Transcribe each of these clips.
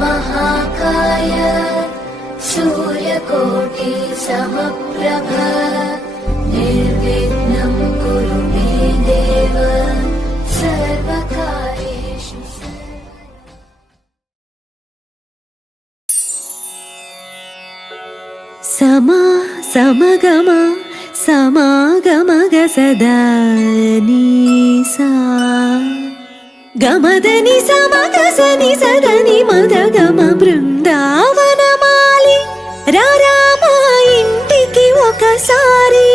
वक्रतुण्डमहाकाय सूर्यकोटि समप्रभ निर्विघ्नं कुरु मे देव सर्वकार्येषु समा समगम समागमग सदा नीसा गमदनि समगसनि सदनि मदगम బృందావనమాలి రారామా ఇంటికి ఒకసారి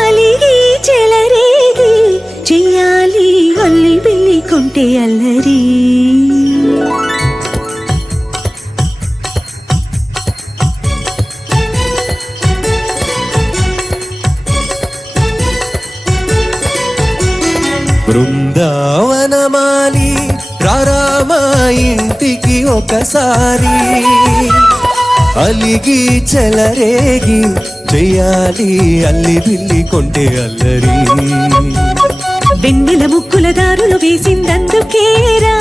అలిగి చెలరేగి చెయ్యాలి అల్లి బిల్లి కొంటే అల్లరి బృందావనమాలి రారామా ఇంటికి ఒకసారి అలిగి చెలరేగి చెయ్యాలి అల్లి బిల్లి కొంటే అల్లరి వెన్నెల ముక్కుల దారులు వేసిందందుకేరా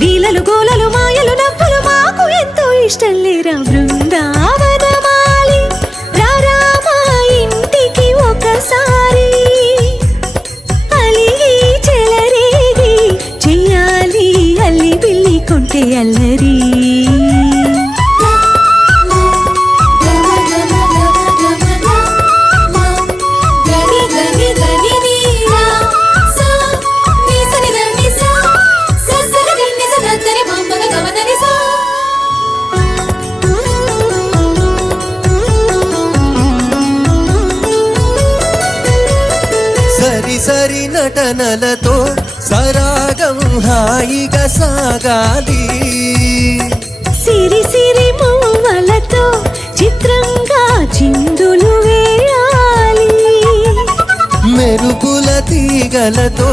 వీలలు గోలలు మాయలు నవ్వులు మాకు ఎంతో ఇష్టం లేరా బృందావనమాలి రారామా ఇంటికి ఒకసారి అలిగి చెలరేగి చెయ్యాలి అల్లి బిల్లి కొంటే అల్లరి సరి నటనలతో సరాగం హాయిగా సాగాలి సిరి సిరి మూవలతో చిత్రంగా చిందులు వేయాలి మెరుపుల తీగలతో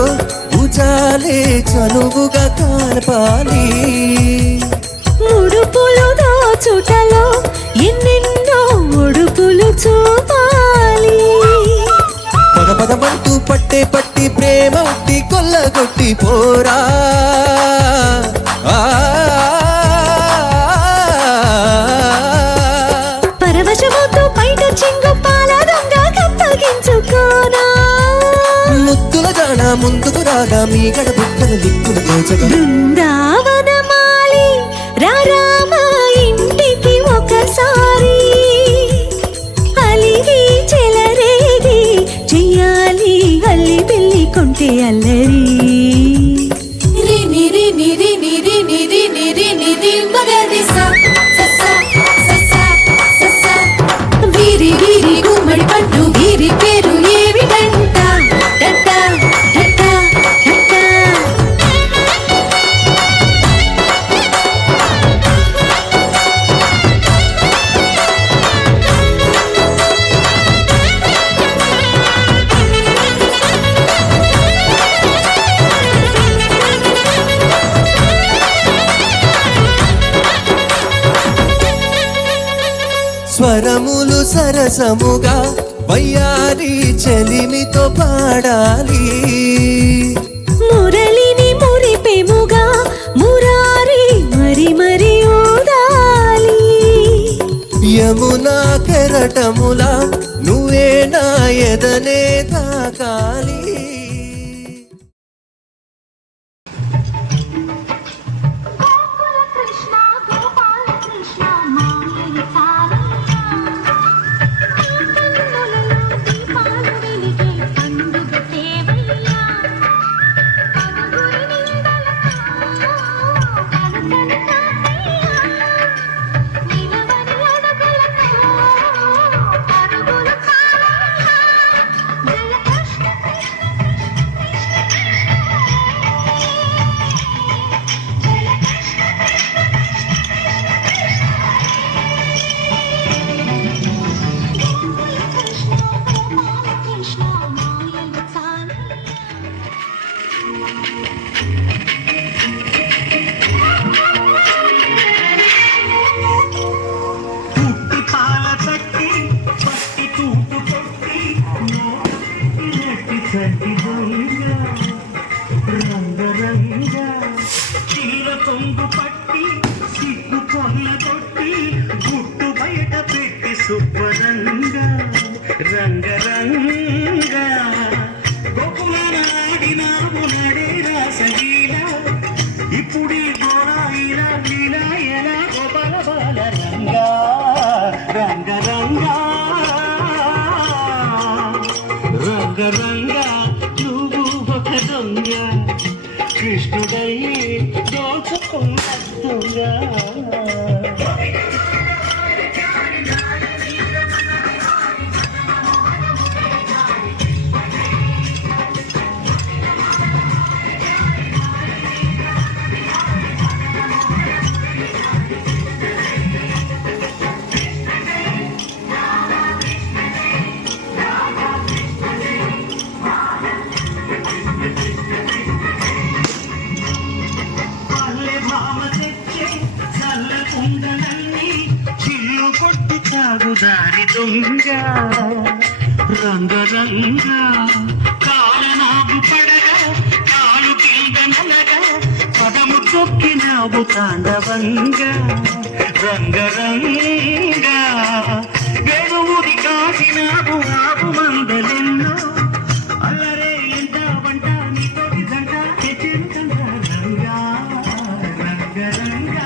ఉజాలే చనువుగా కాల్పాలి ముడుపులు దోచుటలో ఎన్నెన్నో ఉడుపులు చూపాలి పదమంటూ పట్టే పట్టి ప్రేమ ఉట్టి కొల్లగొట్టి పోరా పరవశమవుతూ బయట చింగు పాల దొంగ కప్పగించుకోనా ముద్దుల జాడ ముందుకు రాగా మీ గడ బుక్కలు దిక్కులు దోచగా బృందావనమాలి రారామా ఇంటికి ఒకసారి అలిగి చెలరేగి చెయ్యాలి అల్లి బిల్లి కొంటే అల్లరి నిరి నిరి నిరి నిరి నిరి నిరి మగరిసా ససా ససా ససా వీరి వీరి గుమ్మడి పండు వీరి పేరు ఏమిటంట టట టట టట స్వరములు సరసముగా వయ్యారి చెలిమితో పాడాలి మురళిని మురిపెముగా మురారి మరి మరి ఊదాలి యమునా కెరటములా నువ్వే నా ఎదనే తాకాలి రంగరంగ చీర కొంగు పట్టి రాసలీల ఇప్పుడీ గోరాయిల లీల ఎలా గోపాల బాల రంగా రంగ రంగా రంగ రంగా నువ్వు ఒక దొంగ కృష్ణుడయ్యి దోచుకున్న దొంగ కొట్టి తాగుదారి దొంగ రంగ రంగ కాలనాగు పడగా కాలు కింద నలగా పదము తొక్కినావు తాండవంగా రంగ రంగ వెనువురి కాసినావు ఆవు మందలెన్నో అల్లరే ఎంత వంట నీతోటి జంట తెచ్చిందంట రంగా రంగ రంగ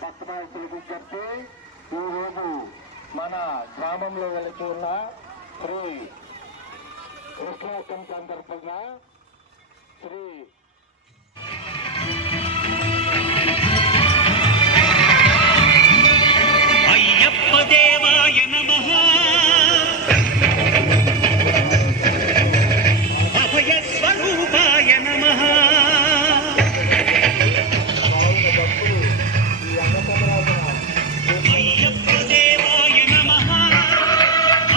భక్తనాయకులకు చెప్పి ఈరోజు మన గ్రామంలో వెళుతూ ఉన్న శ్రీ కృష్ణాష్టమి సందర్భంగా శ్రీ అయ్యప్ప దేవాయ నమః అభయ స్వరూపాయ నమః అయ్యప్ప దేవాయ నమః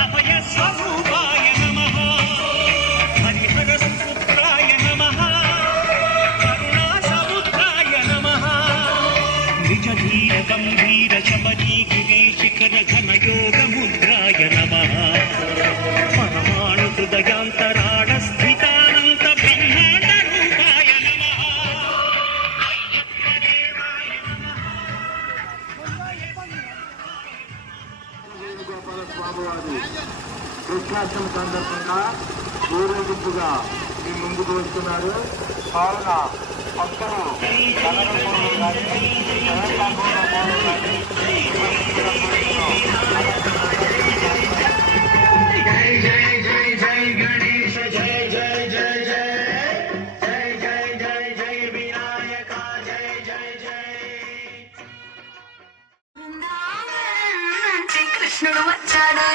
అభయ స్వరూపాయ నమః హరిహర సుపుత్రాయ నమః కరుణా సముద్రాయ నమః నిజ ధీర గంభీర శబరీ గిరి శిఖర ఘన యోగ ముద్రాయ నమః పరమాణు హృదయాంతరాళ స్థితానంత బ్రహ్మాండ రూపాయ నమః వేణుగోపాల స్వామి వారి కృష్ణాష్టమి సందర్భంగా ఊరేగింపుగా మీ ముందుకు వస్తున్నారు. కావున భక్తులు కనకపూర్వం కానీ, కనకాంబరం కానీ, జై జై జై జై గణేశ జై జై జై జై జై జై జై జై వినాయక జై జై జై కృష్ణుడు వచ్చాడే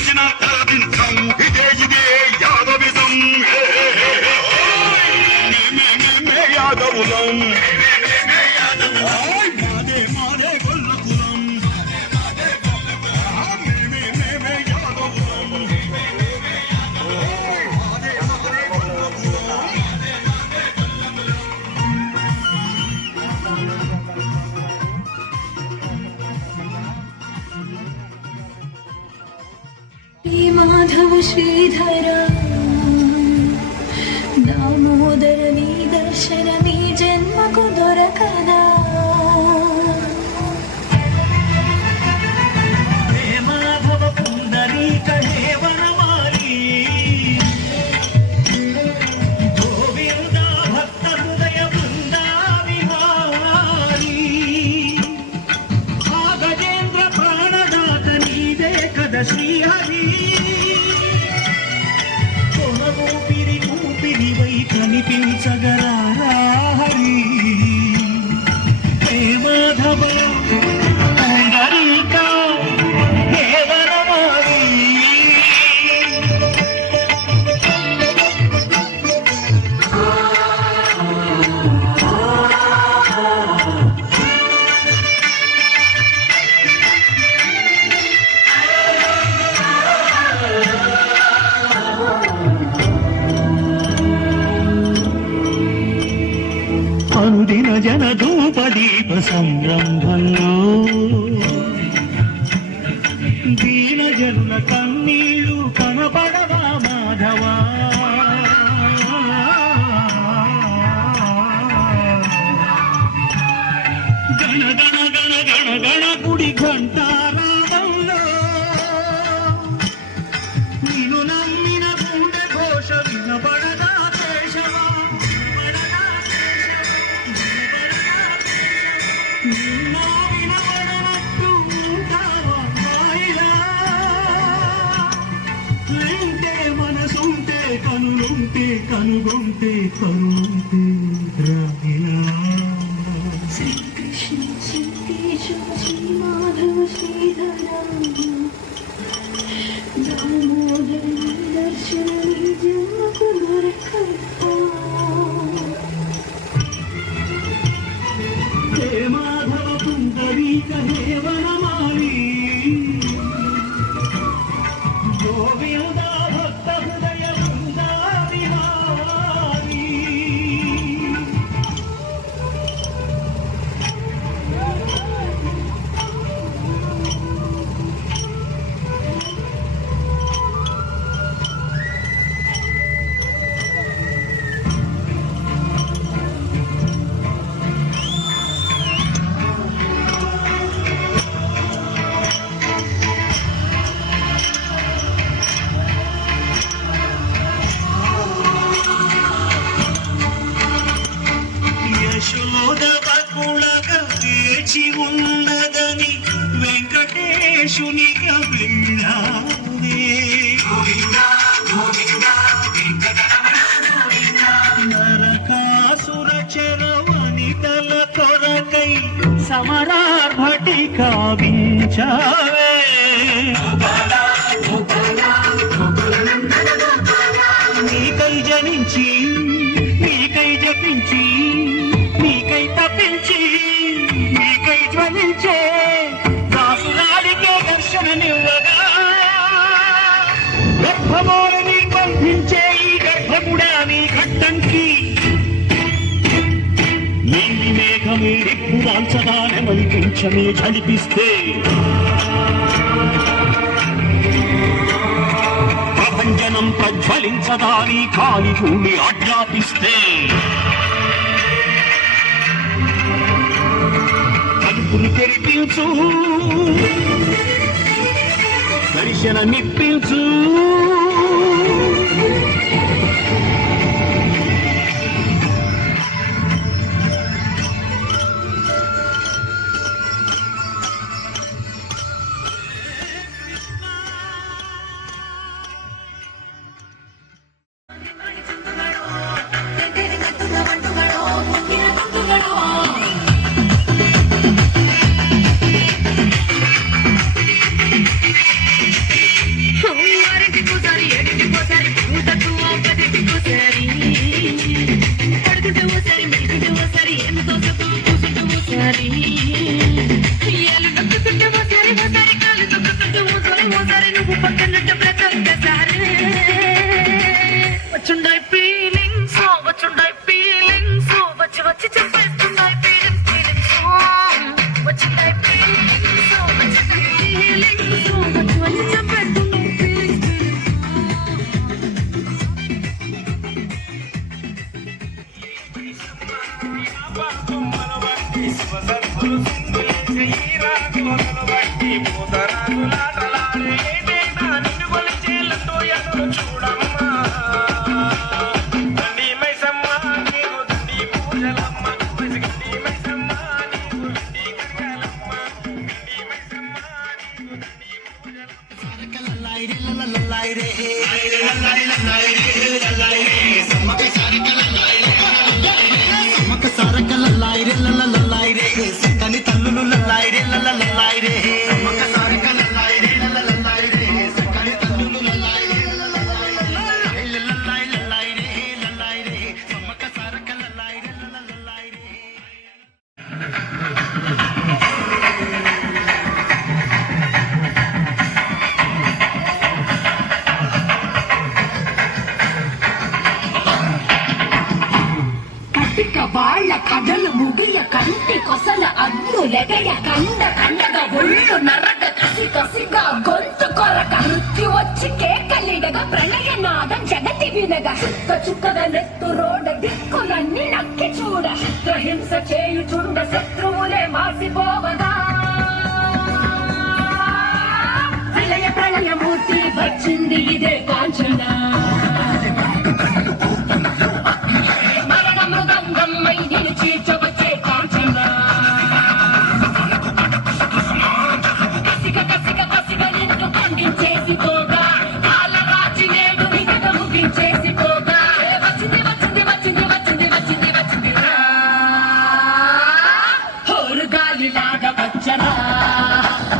వచ్చిన తరదించం ఇదే యాదవిజం మేమే యాదవులం మాదే గొల్ల కులం మేమే యాదవులం శ్రీ మాధవ శ్రీధర దామోదర నీ దర్శన నీ జన్మకు దొరకదా మాధవ పుండరీక దేవనమాలి గోవింద భక్త హృదయ బృందా విహారీ ఆ గజేంద్ర ప్రాణదాత నీవే కద శ్రీహరి ఊపిరి ఊపిరి వై కనిపించగరా హరి హే మాధవ పుండరీక దేవనమాలి అనుదిన జన ధూపదీప సంరంభంలో దీన జనుల కన్నీళ్ళు కనపడవా మాధవా గణ గణ గణ గణ గణ గుడి ఘంటారావంలో నిన్ను నమ్మిన గుండె ఘోష వినపడదా కేశవా వినపడదా నిన్నా వినపడనట్టు ఉంటావా మాయిలా వింటే మనసుంటే కనులుంటే కనుగొంటే కనుంటే రాయిలా శ్రీకృష్ణ శ్రీకేశవ శ్రీ మాధవ శ్రీధర దామోదర నీ దర్శన నీ జన్మకు దొరకదా హే మాధవ పుండరీక దేవనమాలి గోవింద భక్త హృదయ బృందా విహారీ యశోద బకుళగా వేచి ఉన్నదని వెంకటేశునిగా విన్నావే నరకాసుర చరవనితల కొరకై సమరార్భటి కావించావే నీకై జనించి నీకై జపించి నీకై తప్పించి నీకై జ్వలించే దాసురాడికే దర్శనమివ్వగా గర్భమోని బంధించే ఈ గర్భముడా నీ ఘట్టంకి నీలి మేఘమే రిప్పుదాల్చదానే మలిపించమే ఝలిపిస్తే ప్రభంజనం ప్రజ్వలించదా నీ కాలి భూమి ఆజ్ఞాపిస్తే తలుపులు తెరిపించు దర్శనమిప్పించు కోతలు బట్టి పూతరాజులాటలాడే నా నిన్ను కొలిచేళ్ళతో ఎదురు చూడమ్మా దండి మైసమ్మ నీకు దండి పూజలమ్మ దండి మైసమ్మ నీకు దండి కళ్యాణమ్మ దండి మైసమ్మ నీకు దండి పూజలమ్మ సక్కని తల్లులు లల్లాయి రే లల్లాయి రే సమ్మక సారక లల్లాయి రే లల్లాయి రే సక్కని తల్లులు లల్లాయి రే లల్లాయి రే సమ్మక సారక లల్లాయి రే లల్లాయి రే కటిక వాళ్ళ కథలు ముగియ కంటి కొసల అద్దులెగయ కండ కండగా ఒళ్ళు నరక కసి కసిగా గొంతు కొరక మృత్యు వచ్చి కేకలిడగా ప్రళయ నాదం జగతి వినగా చుక్క చుక్కగా నెత్తు రోడ దిక్కులన్నీ నక్కి చూడ చిత్రహింస చేయుచుండ శత్రువులే మాసిపోవగా ప్రళయ ప్రళయమూర్తి వచ్చింది ఇదే కాంచన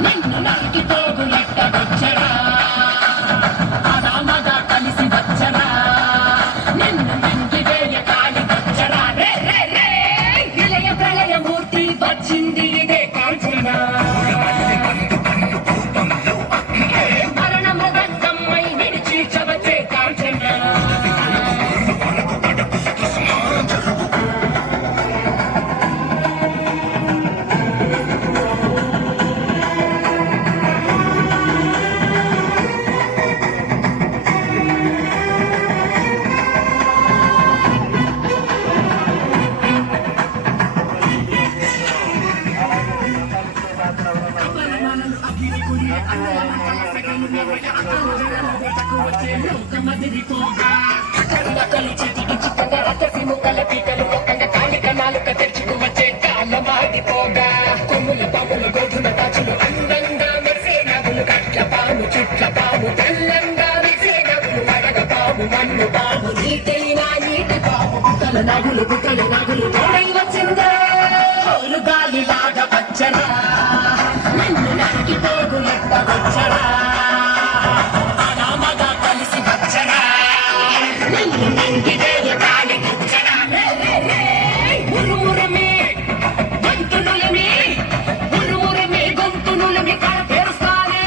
నిన్ను నరికి పోగులెట్ట వచ్చరా అనామగా కలిసి వచ్చరా నిన్ను నంగి వేయ కాలి వచ్చరా రే రే రే విలయ ప్రళయమూర్తి వచ్చింది ఇదే కాంచన మరణ మృదంగమ్మై విడిచి చవచే కాంచన కొమ్ముల పాముల గోధుమ దాచులు అందంగా మెరిసే నగులు కట్ల పాము చుట్ల పాము తెల్లంగా మెరిసే నగులు అడగ పాము మన్ను పాము నీటైనా నీటి పాము బుక్కల నగులు తోడై వచ్చిందే గాలి లాగా వచ్చరా నిన్ను నరికి పోగులెట్ట వచ్చరా అనామగా కలిసి వచ్చరా నిన్ను నింగి వేయ కాలి వచ్చరా మురుమురమే గొంతునులమి కాడ పేరుస్తానే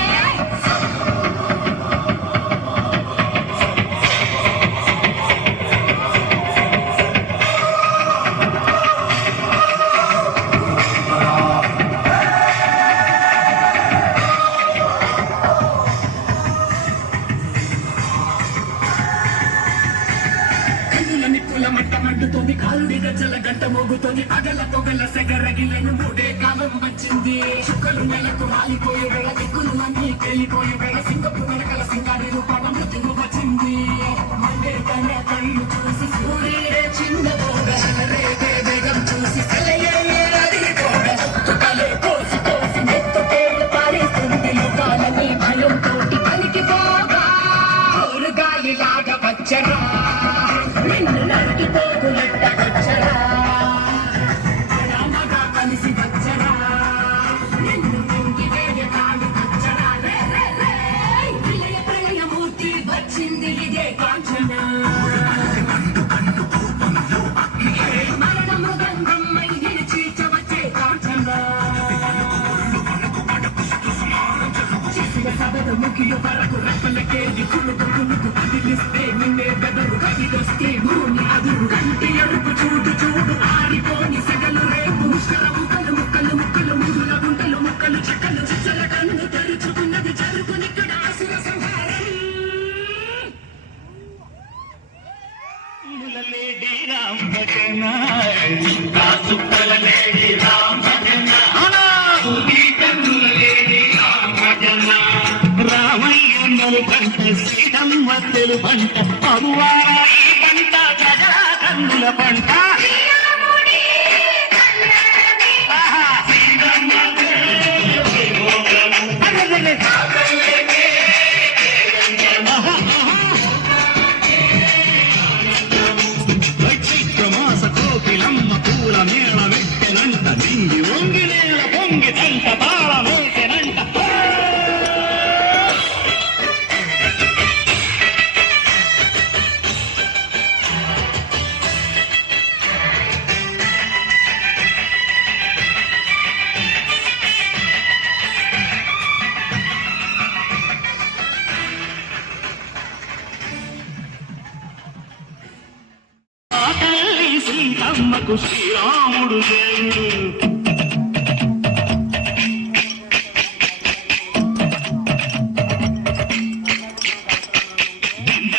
మండుతోంది కాలుడి గజ్జల గంట మోగుతోంది పగల పొగల సెగరగిలను మూడే కాలం వచ్చింది చుక్కలు నెలకు రాలిపోయే వేళ దిక్కులు అన్ని తేలిపోయే వేళ సింగపు వెనకల సింగారి రూపం మృత్యువు వచ్చింది మండే తన కళ్ళు చూసి సూర్యుడే చిన్న రేగే వేగం చూసి చుక్కలే కోసి కోసి నెత్తు పేరు పారేస్తుంది లోకాలని భయం తోటి పలికిపోగా గాలి లాగా వచ్చరా నిన్ను నరికి పోగులెట్ట వచ్చరా రామగా కలిసి వచ్చరా నిన్ను నింగి వేయ కాలి వచ్చరా రే రే రే విలయ ప్రళయమూర్తి వచ్చింది ఇదే కాంచన మరణ మృదంగమ్మై నిలిచి చవచే కాంచన చేసిన సభను ముగియ వరకు రెప్పలకేది కులుకు కులుకు కదిలిస్తే నిన్నే బెదరు కదిలొస్తే భూమి అదురు కంటి ఎరుపు చూడు చూడు ఆరిపోని సెగలు రేపు ముక్కలు ముక్కలు ముక్కలు ముదుల గుంటలు ముక్కలు చెక్కలు చిచ్చల కన్ను తెరుచుకున్నది జరుగునిక్కడ అసుర సంహారం లేడీ రామ్ భజన వెలుగులు పంట పరువాల ఈ పంట ప్రజల కన్నుల పంట ఆహా, శ్రీరామ చైత్రమాస కోకిలమ్మ పూల మేళ వెట్టెనంట నింగి వంగి నేల పొంగి తంట తాళ వేసెనంట ఆ తల్లి సీతమ్మకు శ్రీరాముడు దేవుడు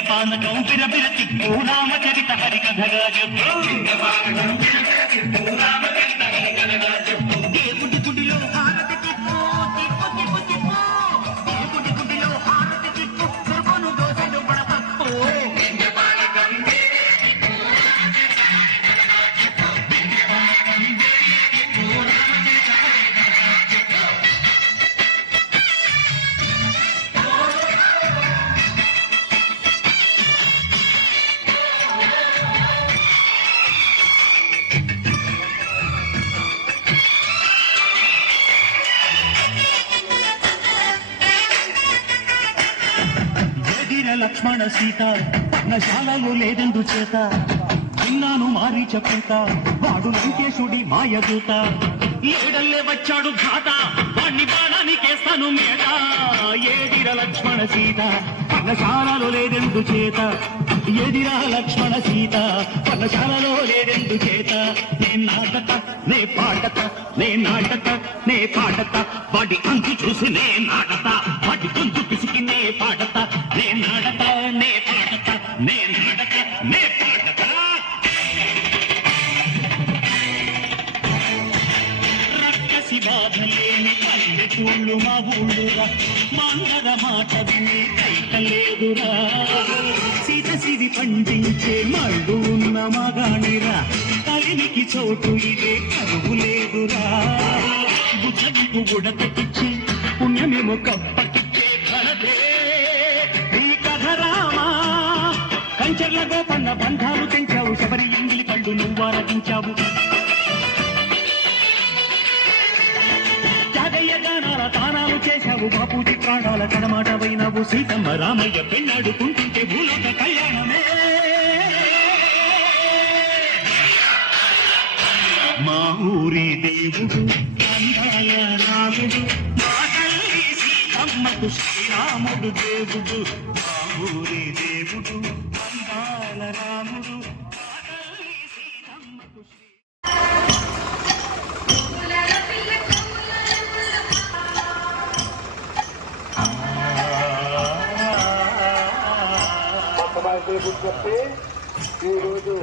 పానకం బిరబిర తిప్పు రామచరిత హరికథగా చెప్పు దేవుడి గుడిలో హారతి తిప్పు తిప్పు తిప్పు తిప్పు దేవుడి గుడిలో హారతి తిప్పు కొడుకును దోసెడు పడపప్పు లక్ష్మణ సీత పర్ణశాలలో లేదెందు చేత విన్నాను మారి చెప్పేత వాడు లంకేశుడి మాయదూత ఏడల్లే వచ్చాడు ఘాట వాణ్ణి బాణానికేస్తాను మేట ఏదిర లక్ష్మణ సీత పర్ణశాలలో లేదెందు చేత ఎదిరా లక్ష్మణ సీత పర్ణశాలలో లేదెందు చేత నే నాటక నే పాటత నే నాటక నే పాటత వాడి అంతు చూసి నే నాటత వాడి గొంతు పిసికి నే పాటత నే నాటత నే పాటత నే నాటక నే పాటత రక్కసి బాధలేని పల్లెటూళ్ళు మా ఊళ్ళురా మందర మాట విని కైకలేదురా సీత సిరి పండించే మళ్ళు ఉన్న మగాణిరా కలినికి చోటు ఇదే కరువు లేదురా బుద్ధకు ఉడకటిచ్చే పుణ్యమేమో కప్పటిచ్చే కలదే ఈ కథ రామా కంచెర్ల గోపన్న బంధాలు తెంచావు శబరి ఎంగిలి కళ్ళు నువ్వు ఆరగించావు జాగయ్య గానాల తానాలు చేశావు బాపూజీ ప్రాణాల కడమాట పోయినావు సీతమ్మ రామయ్య పెళ్ళాడుకుంటుంటే భూలోక కళ్యాణమే మా ఊరి దేవుడు అందాల రాముడు మా తల్లి సీతమ్మకు శ్రీరాముడు దేవుడు మా ఊరి దేవుడు అందాల రాముడు మా తల్లి సీతమ్మకు చెప్పి ఈరోజు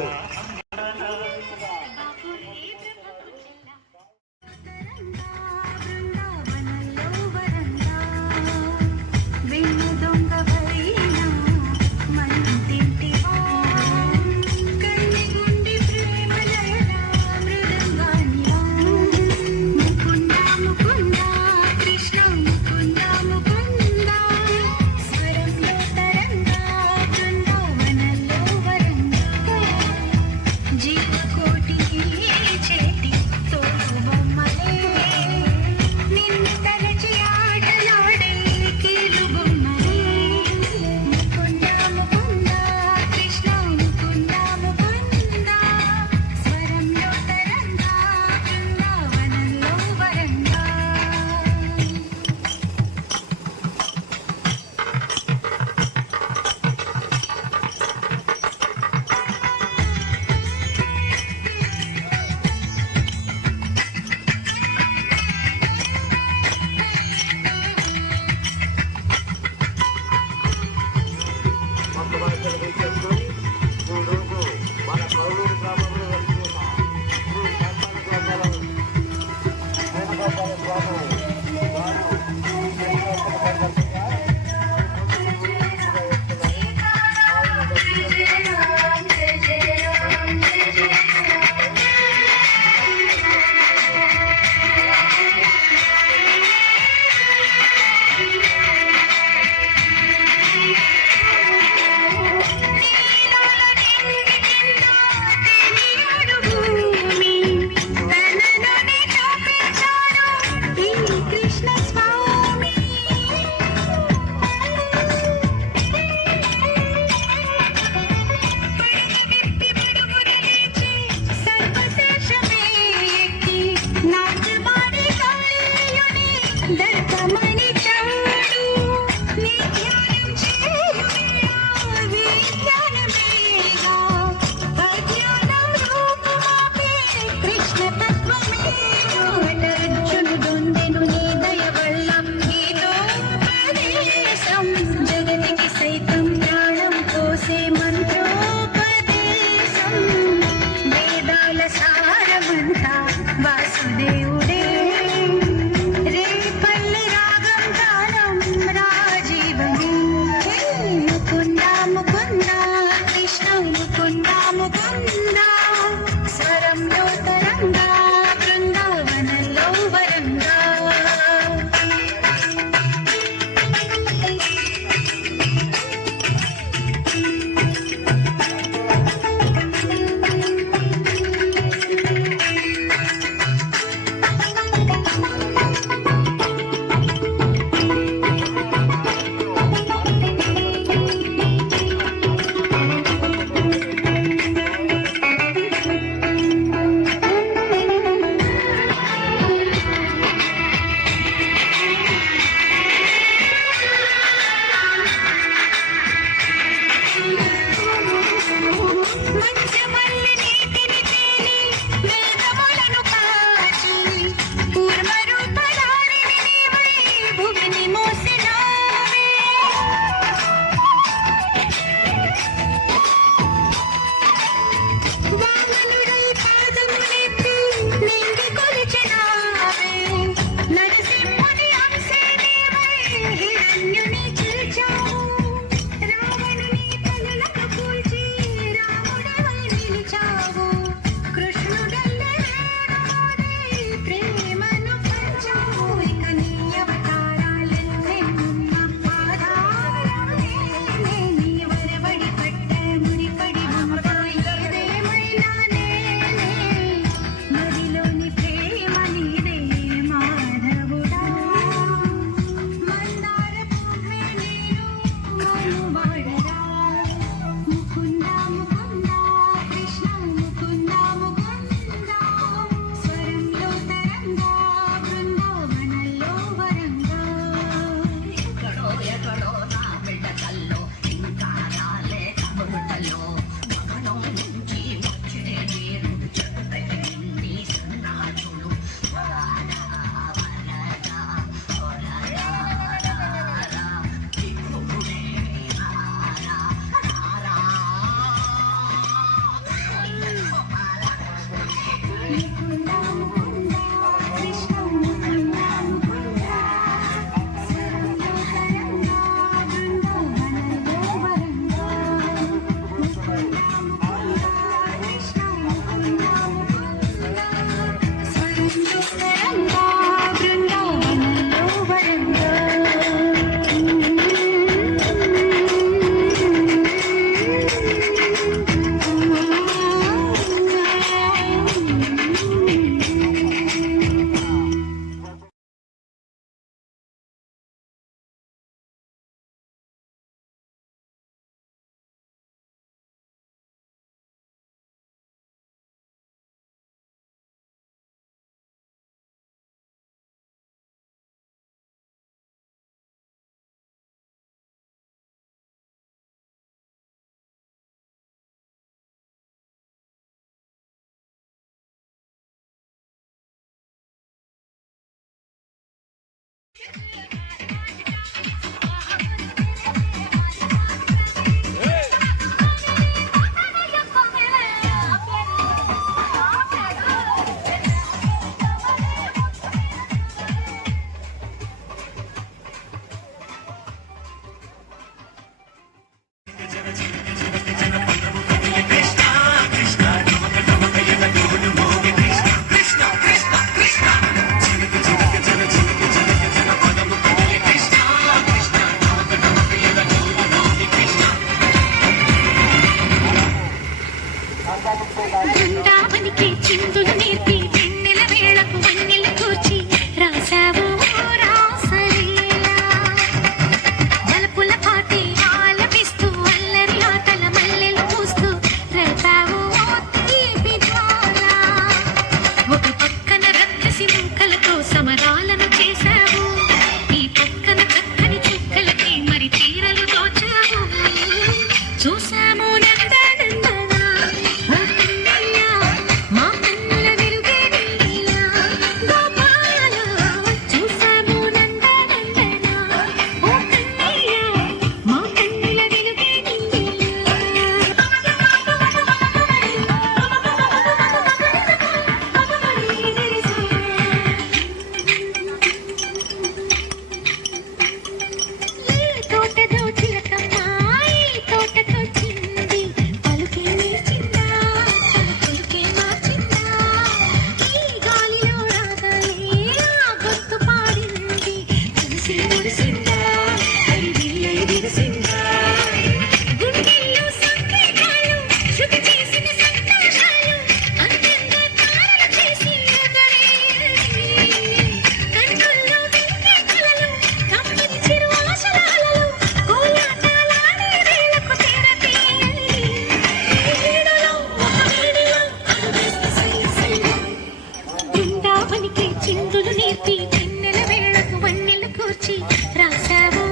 అభిమన్యుని చూచావు రావణుని తలలకు కూల్చి రాముడవై నిలిచావు కృష్ణుడల్లే వేణుమోది ప్రేమను పంచావు ఇక నీ అవతారాలెన్నెన్నున్న ఆధారమే నీ వరబడి పట్ట ముడిపడి మమతా ఏదేమైనా నేనే మదిలోని ప్రేమ నీదే మాధవుడా మందార పువ్వే నీరు మనువాడరా ముకుంద ముకుంద కృష్ణ ముకుంద ముకుంద స్వరంలో తరంగా బృందావనంలో వరంగా ఎక్కడో ఎక్కడో నా బిడ్డకల్లో ఇంకా రాలే కబురుటలో మగనం నుంచి వచ్చే నీరు చెట్టు నిండి సన్నాచులు వరదా వరదా వరదా దిక్కుడే రారా రారా ముకుంద ముకుంద కృష్ణ ముకుంద ముకుంద స్వరంలో తరంగా బృందావనంలో వరంగా ముకుంద ముకుంద కృష్ణ ముకుంద ముకుంద స్వరంలో తరంగా బృందావనంలో వరంగా బృందావనికి చిందులు నేర్పి వెన్నెల వేళకు వన్నెల కూర్చి రాసావు రాసలీలా బలపుల పాటి ఆలపిస్తూ అల్లరి ఆటల మల్లెలు పూస్తూ రేపావు తీపి జ్వాల ఒక పక్కన రక్కసి మూకలతో సమరాలను చేశావు ఈ పక్కన చక్కని చుక్కలకి మరి చీరలు దోచావు చూసాము నందనందన ఓ కన్నయ్య మా కన్నుల వెలుగే నీలా గోపాల చూసాము నందనందన ఓ కన్నయ్య మా కన్నుల వెలుగే ఈ తోటదో చిలకమ్మ ఈ తోటకొచ్చింది పలుకే నేర్చిందా పలుకే మార్చిందా ఈ గాలిలో రాగాలే ఆ గొంతు పాడింది తెలిసి మురిసిందా అడిగిల్లై విరిసిందా గుండెల్లో సంకేతాలు శృతి చేసిన సంతోషాలు అందంగా తారలు చేసి కన్నుల్లో వింటే కలలు కమ్మని చిరు ఆశలాలలో కోలాటాలాడే వేళకు తెరతీయాలి వీణలో ఒక వీణిలో అడుగేసి సై సై బృందావనికి చిందులు నేర్పి వెన్నెల వేళకు వన్నెలు కూర్చి రాసావు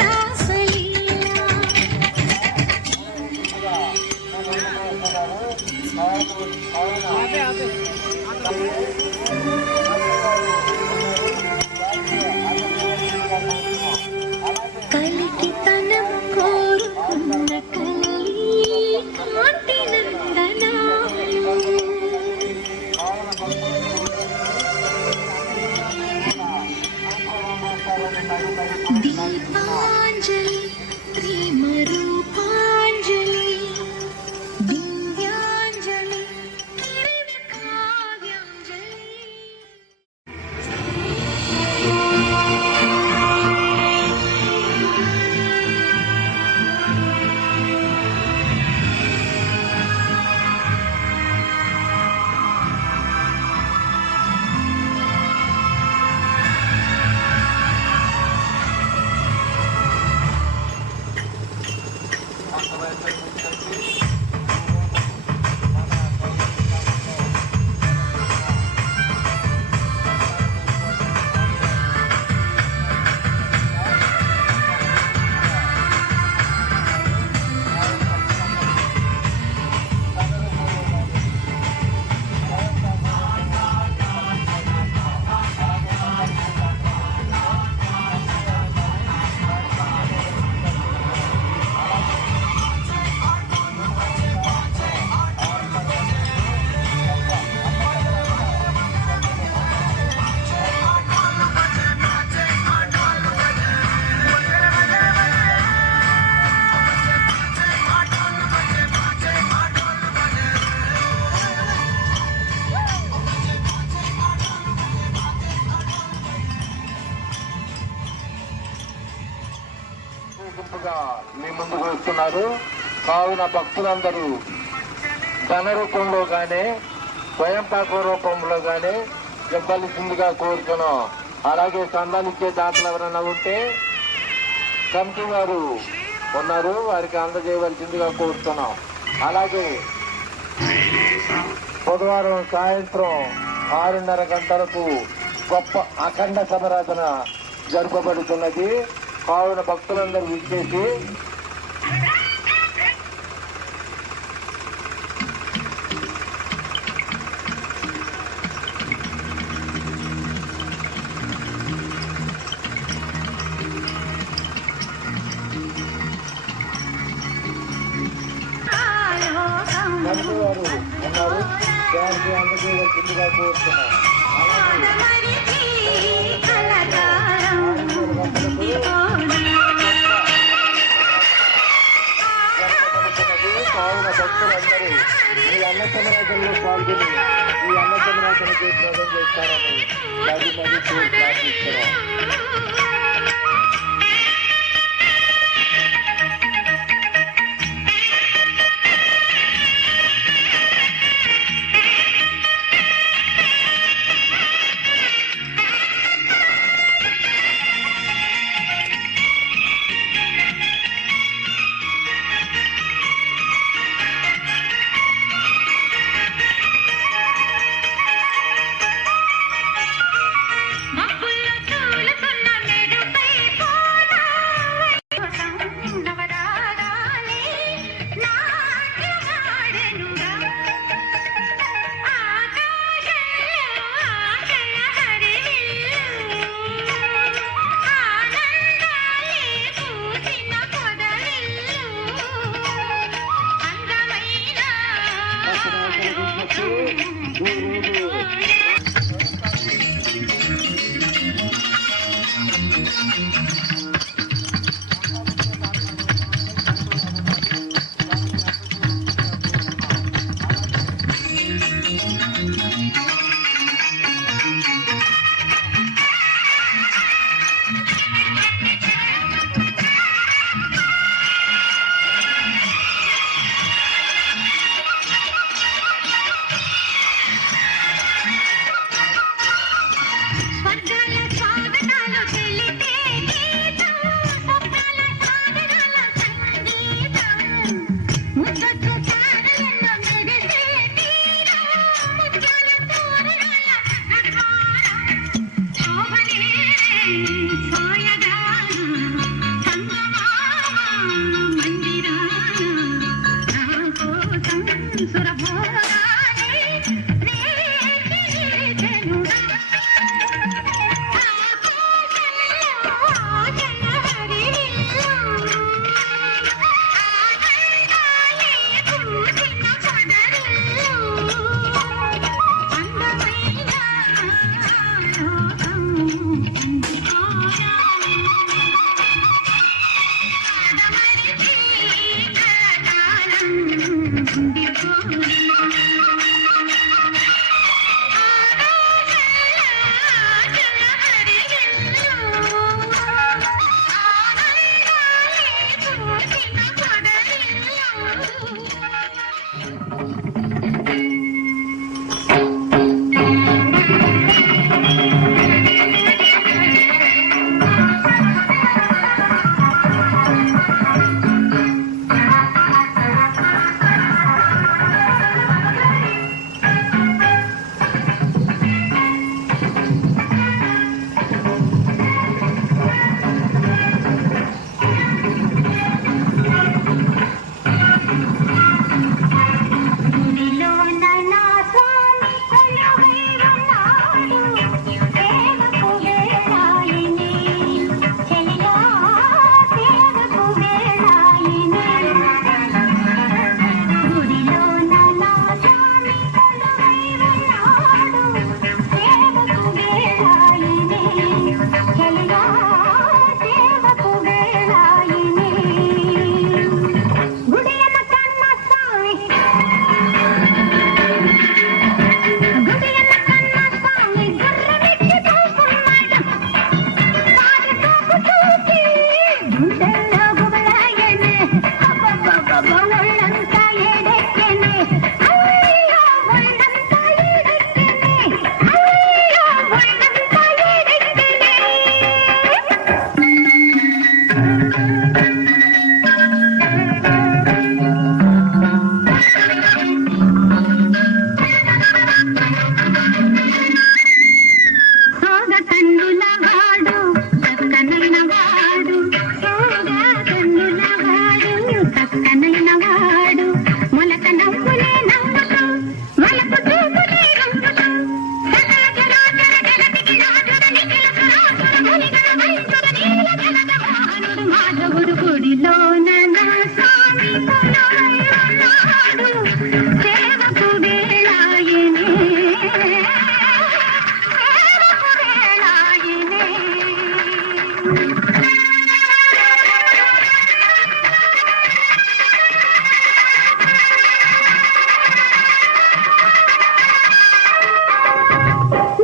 రాసలీలా కలికి తనం కోరుకున్న కలలి కాంతి నందనాలు दी దీపాంజలి ప్రేమ రూపాంజలి దివ్యాంజలి కిరణ కావ్యాంజలి. గుంపుగా మీ ముందుకు వస్తున్నారు. కావున భక్తులందరూ ధన రూపంలో కానీ స్వయం పాక రూపంలో కానీ ఇవ్వాల్సిందిగా కోరుతున్నాం. అలాగే చందాలు ఇచ్చే దాతలు ఎవరైనా ఉంటే కమిటీ వారు ఉన్నారు, వారికి అందజేయవలసిందిగా కోరుతున్నాం. అలాగే బుధవారం సాయంత్రం 6:30 గంటలకు గొప్ప అఖండ సమరాధన జరపబడుతున్నది. కావున భక్తులందరూ విచ్చేసి కమిటీ వారు ఉన్నారు, దానికి అందజేయవలసిందిగా కోరుతున్నాం. కావున భక్తులందరూ ఈ అన్నసమరాధనలో పాల్గొని ఈ అన్నసమరాధనకు ప్రజలు చేస్తారని పది మంది ప్రార్థిస్తున్నాం. మబ్బుల్లో తూలుతున్న మెరుపై పూల నవరాగాలే నాట్యమాడెనుగా. ఆకాశంలో ఆశల హరివిల్లు ఆనందాలే పూసిన పొదరిల్లు అందమైన స్వర్గాల స్వాగతాలు తెలిపే గీతం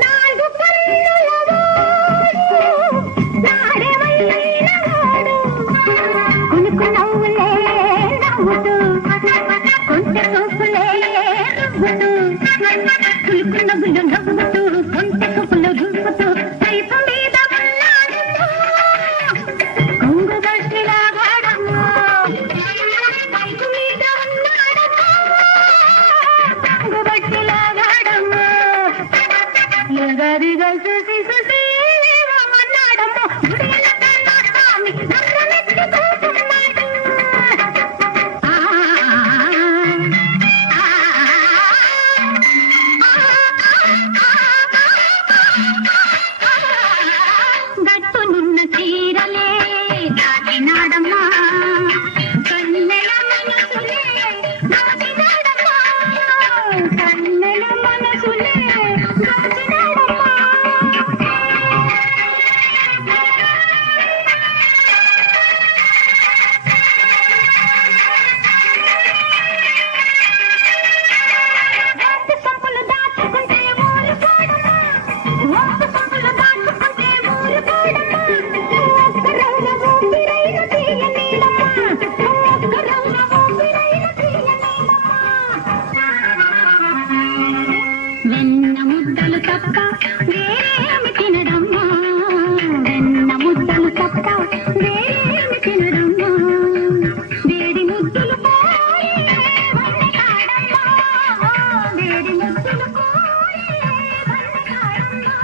నాలుగు కన్నులవాడు, నాడెవైనవాడు, కునుకు నవ్వులే నవ్వుతూ, కొంటె చూపులే రువ్వుతూ, కులుకు నవ్వులు నవ్వుతూ, కొంటె చూపులు రువ్వుతూ, పైపు మీద ఉన్నాడమ్మా, కొంగు బట్టిలా వాడమ్మా, పైపు మీద ఉన్నాడమ్మా, కొంగు బట్టిలా వాడమ్మా, ఎగరిగా చూసి చూసి ఏమన్నాడమ్మో, గుడియల కన్నా స్వామి నమ్మనెత్తి కూర్చున్నాడు. గట్టునున్న చీరలే దాచినాడమ్మా, కన్నెల మనసులే దాచినాడమ్మా, కన్నెల మనసులే దాచినాడమ్మా. వాటి సంపులు దాచుకుంటే ఊరుకోడమ్మా, వాటి సంపులు దాచుకుంటే ఊరుకోడమ్మా, ఒక్క రౌన ఊపిరైన తీయనీడమ్మా, ఒక్క రౌన ఊపిరైన తీయనీడమ్మా. వెన్న ముద్దలు తప్ప వేరేమి తినడమ్మా, వెన్న ముద్దలు తప్ప వేరేమి తినడమ్మా, వేడి ముద్దులు పోయి వన్నెకాడమ్మా, వేడి ముద్దులు పోయి వన్నెకాడమ్మా.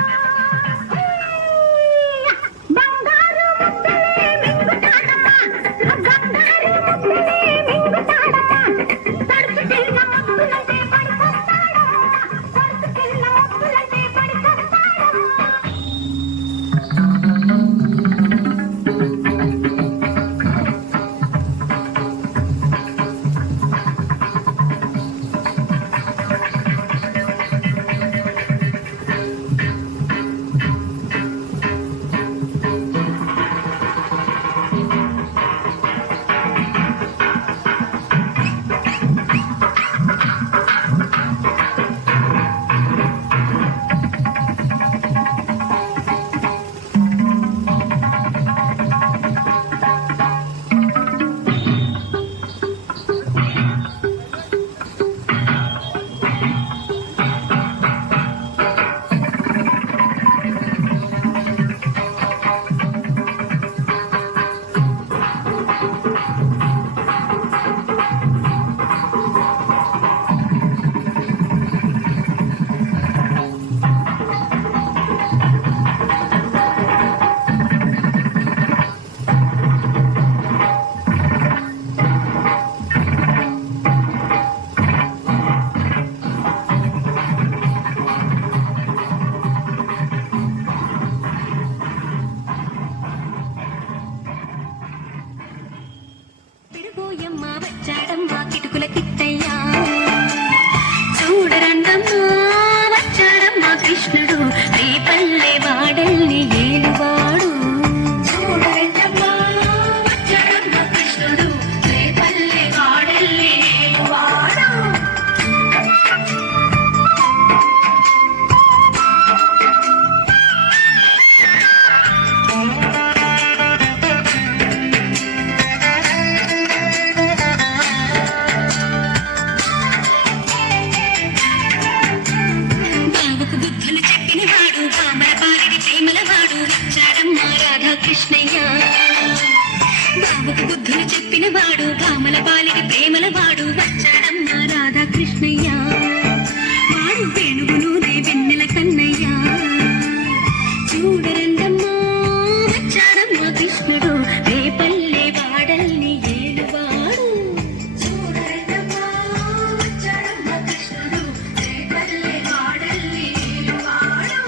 బంగారు ముద్దలే మింగుతాడమ్మా, బంగారు ముద్దలే మింగుతాడమ్మా, తడుచుకెళ్ళ ముద్దులంటే పడిపోతాడమ్మా, తడుచుకెళ్ళ ముద్దులంటే పడిపోతాడమ్మా. పిడుగోయమ్మ వచ్చాడమ్మా కిటుకుల కిట్టయ్యా, చూడరండమ్మా వచ్చాడమ్మా కృష్ణుడు, రేపల్లె వాడల్ని ఏలువాడు. చూడరండమ్మా వచ్చాడమ్మా కృష్ణుడు, రేపల్లె వాడల్ని ఏలువాడు. బావకు బుద్ధులు చెప్పినవాడు, బామల పాలిడి ప్రేమలవాడు, వచ్చాడమ్మా రాధాకృష్ణయ్య. బావకు బుద్ధులు చెప్పినవాడు, బామల పాలిడి ప్రేమలవాడు, వచ్చాడమ్మా రాధాకృష్ణయ్య. వాడు వేణువులోనే వెన్నెల కన్నయ్య, చూడరండమ్మా వచ్చాడమ్మా కృష్ణుడు, రేపల్లె వాడల్ని ఏలువాడు. చూడరండమ్మా వచ్చాడమ్మా కృష్ణుడు, రేపల్లె వాడల్ని ఏలువాడు.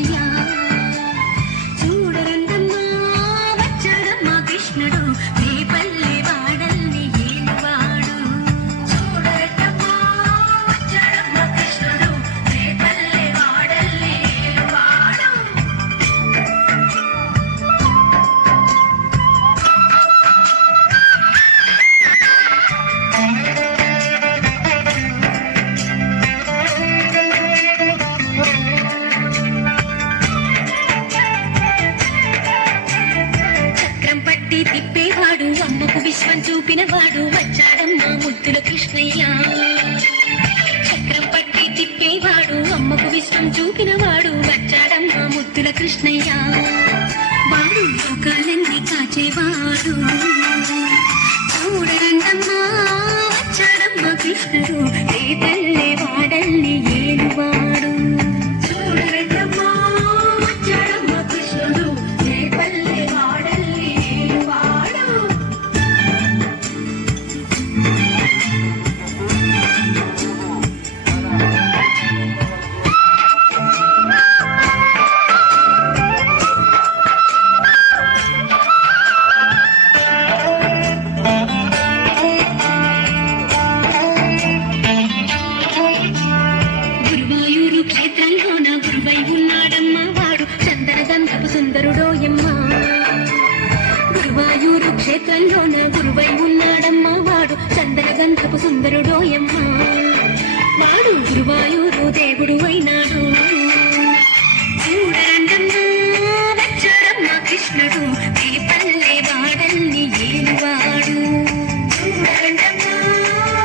కృష్ణయ్య చూడరండమ్మా వచ్చాడమ్మా కృష్ణుడు రేపల్లె వాడల్ని ఏలువాడు చూడరండమ్మా వచ్చాడమ్మా కృష్ణుడు రేపల్లె వాడల్ని ఏలువాడు చక్రం పట్టి తిప్పేవాడు అమ్మకు విశ్వం చూపినవాడు వచ్చాడమ్మా ముద్దుల కృష్ణయ్య చక్రం పట్టి తిప్పేవాడు అమ్మకు విశ్వం చూపినవాడు వచ్చాడమ్మా ముద్దుల కృష్ణయ్య వాడు లోకాలన్నీ కాచేవాడు చూడరండమ్మా వచ్చాడమ్మా కృష్ణుడు రేపల్లె వాడల్ని ఏలువాడు చూడరండమ్మా వచ్చాడమ్మా కృష్ణుడు రేపల్లె వాడల్ని ఏలువాడు గురువాయూరు క్షేత్రంలోన గురువై ఉన్నాడమ్మా వాడు చందన గంధపు సుందరుడోయమ్మా గురువాయూరు క్షేత్రంలోన గురువై ఉన్నాడమ్మా వాడు చందన గంధపు సుందరుడోయమ్మా వాడు గురువాయూరు దేవుడు అయినాడు చూడరండమ్మా వచ్చాడమ్మా కృష్ణుడు రేపల్లె వాడల్ని ఏలువాడు చూడరండమ్మా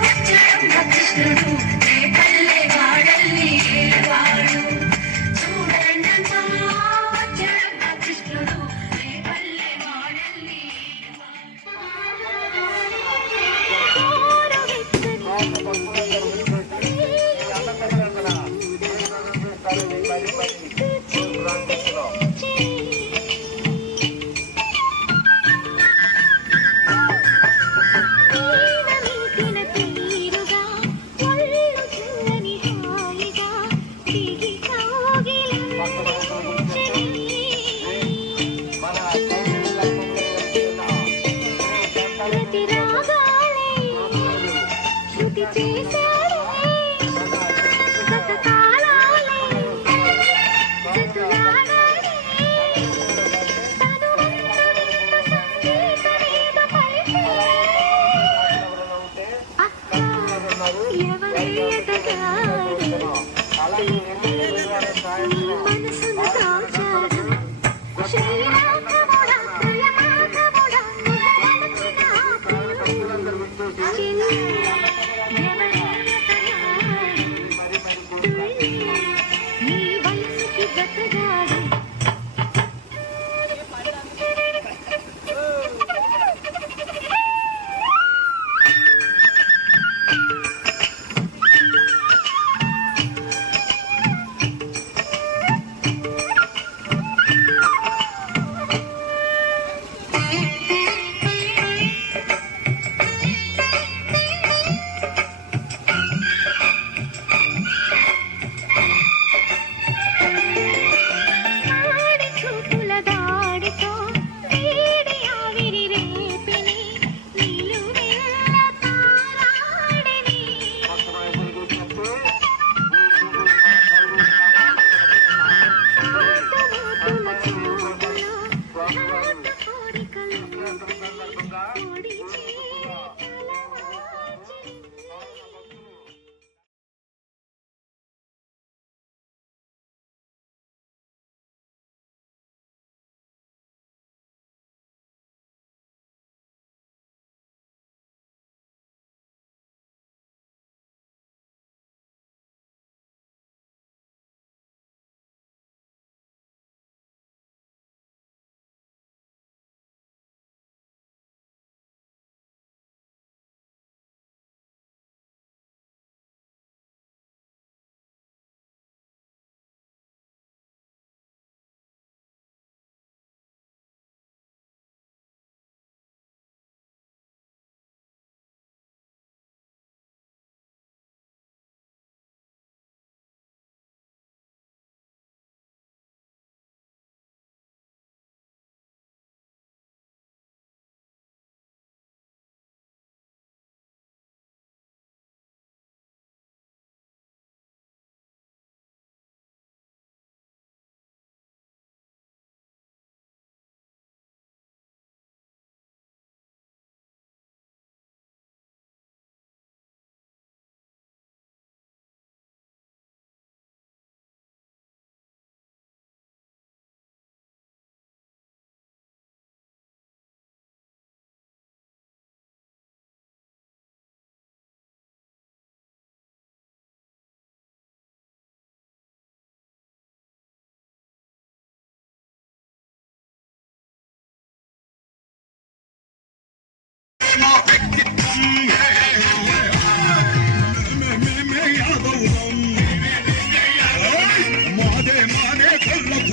వచ్చాడమ్మా కృష్ణుడు రేపల్లె వాడల్ని ఏలువాడు చూడరండమ్మా వచ్చాడమ్మా కృష్ణుడు రేపల్లె వాడల్ని ఈదమించిన తీరుగా ఒళ్ళు చల్లని హాయిగా తిరిగి కౌగిలించెని. ప్రతి రాగాలే శృతి చేశాడే గతకాలాలే జతులాడాడే తను వింత సంగీతమేద పలికే అక్క ఎవరి ఎదగాడు మనసును దాచాడు శ్రీరాఘవుడా ప్రియమాధవుడా నువ్వు వలచిన ఆ ప్రియుడు. ఎవరి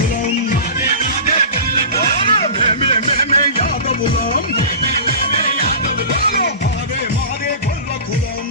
కులం మేమే యాదవులం మాదే గొల్ల కులం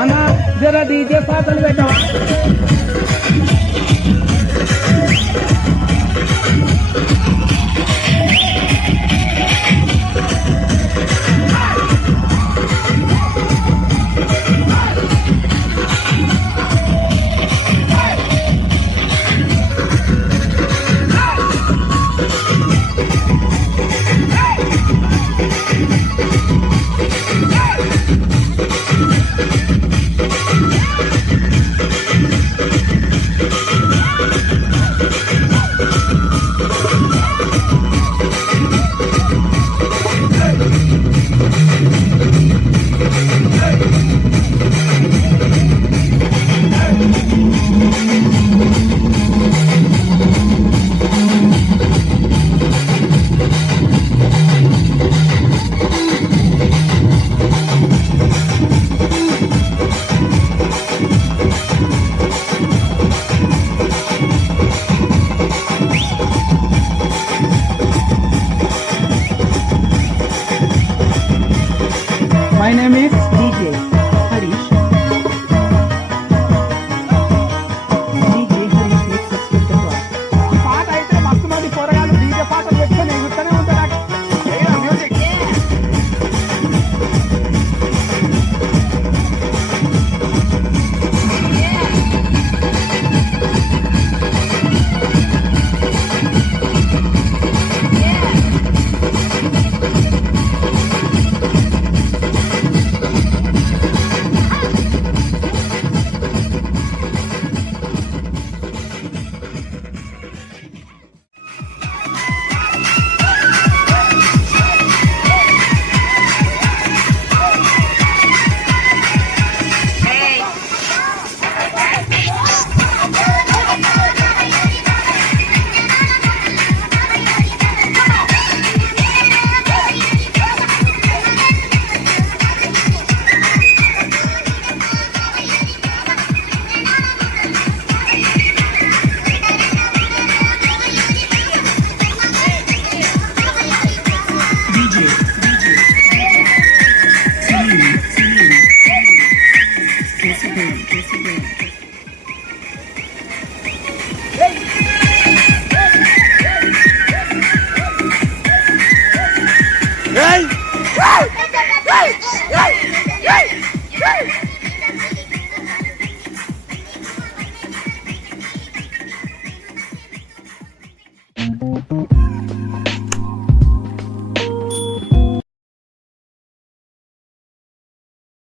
అన్నా జరా డీజే పాటలు పెట్టవా My name is DJ Harish. DJ Harish makes us with the class. పాట అయితే మస్తు మంది పోరగాళ్ళు డీజే పాటలు పెట్టుకొని ఎగురుతూనే ఉంటారు. Music Hey!